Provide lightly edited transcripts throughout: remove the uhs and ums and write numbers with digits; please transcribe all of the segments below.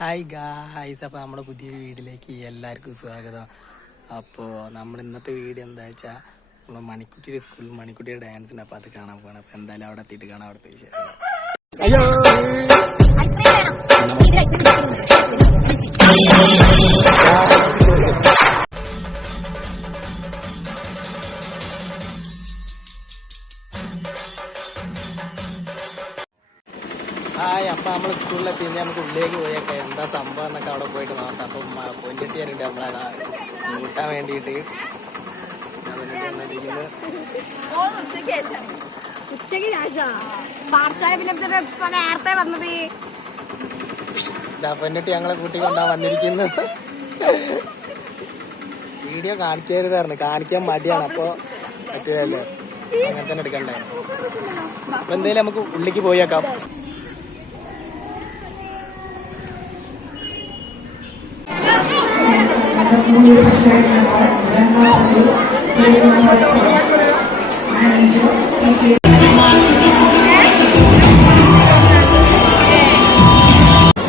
Hi guys, അപ്പോൾ നമ്മുടെ പുതിയൊരു വീഡിയോയിലേക്ക് എല്ലാവർക്കും സ്വാഗതം. അപ്പോൾ നമ്മൾ ഇന്നത്തെ വീഡിയോ എന്താ വെച്ചാൽ നമ്മൾ മണിക്കുട്ടിയുടെ സ്കൂളിൽ മണിക്കുട്ടിയുടെ ഡാൻസിന് അപ്പോൾ അത് കാണാൻ പോകണം. അപ്പോൾ എന്തായാലും അവിടെ എത്തിയിട്ട് കാണാം അവിടുത്തെ വിശേഷം. ഹായ്, അപ്പം നമ്മൾ സ്കൂളിലെത്തി നമുക്ക് ഉള്ളിലേക്ക് പോയേക്കാം. എന്താ സംഭവം എന്നൊക്കെ അവിടെ പോയിട്ട് നോക്കാം. അപ്പം പൊന്നിട്ടിയാറുണ്ട് നമ്മളെ കൂട്ടാൻ വേണ്ടിയിട്ട്. പൊന്നിട്ട് ഞങ്ങളെ കൂട്ടിക്കൊണ്ടാ വന്നിരിക്കുന്നത്. വീഡിയോ കാണിക്കരുതായിരുന്നു, കാണിക്കാൻ മടിയാണ്. അപ്പോൾ പറ്റുകയല്ലേ, അങ്ങനെ തന്നെ എടുക്കണ്ടേ. അപ്പം എന്തായാലും നമുക്ക് ഉള്ളിലേക്ക് പോയേക്കാം.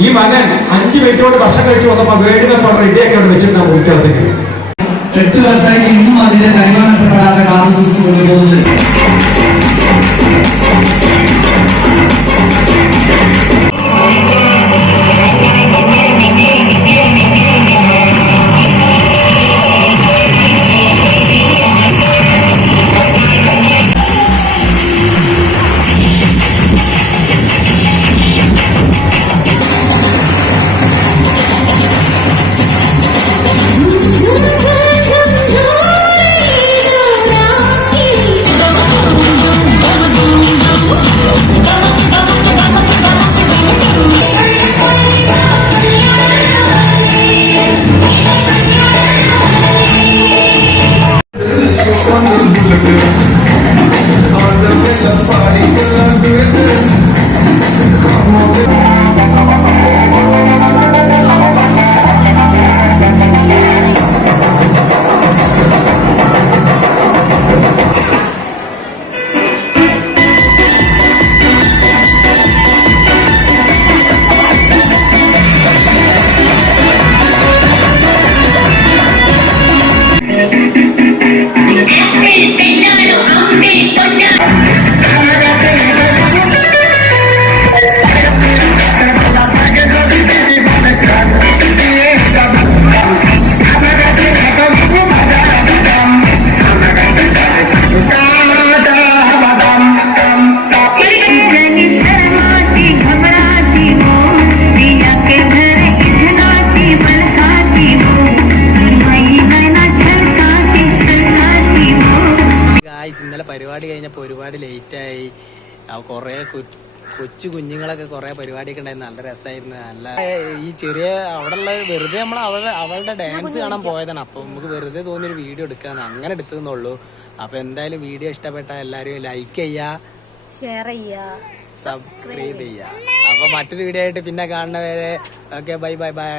ഈ മകൻ 5 മിനിറ്റോട് ഭക്ഷണം കഴിച്ചു വന്നപ്പോ വേടി കപ്പ് റെഡിയാക്കി അവിടെ വെച്ചിട്ടുണ്ടാവും കുട്ടികൾക്ക്. 8 വർഷമായിട്ട് ഇന്നും അതിന്റെ കൈമാറപ്പെടാതെ കാത്തു സൂക്ഷിച്ചു കൊണ്ടുപോകുന്നത്. ഇന്നലെ പരിപാടി കഴിഞ്ഞപ്പോൾ ഒരുപാട് ലേറ്റായി. കുറേ കൊച്ചു കുഞ്ഞുങ്ങളൊക്കെ കുറേ പരിപാടിയൊക്കെ ഉണ്ടായിരുന്നു. നല്ല രസമായിരുന്നു. നല്ല ഈ ചെറിയ അവിടെയുള്ള വെറുതെ നമ്മൾ അവളുടെ ഡാൻസ് കാണാൻ പോയതാണ്. അപ്പം നമുക്ക് വെറുതെ തോന്നിയൊരു വീഡിയോ എടുക്കാന്ന് അങ്ങനെ എടുത്തതെന്നുള്ളൂ. അപ്പം എന്തായാലും വീഡിയോ ഇഷ്ടപ്പെട്ട എല്ലാവരും ലൈക്ക് ചെയ്യുക, ഷെയർ ചെയ്യുക, സബ്സ്ക്രൈബ് ചെയ്യുക. അപ്പോൾ മറ്റൊരു വീഡിയോ ആയിട്ട് പിന്നെ കാണുന്നവരെ ഓക്കെ, ബൈ ബൈ ബൈ.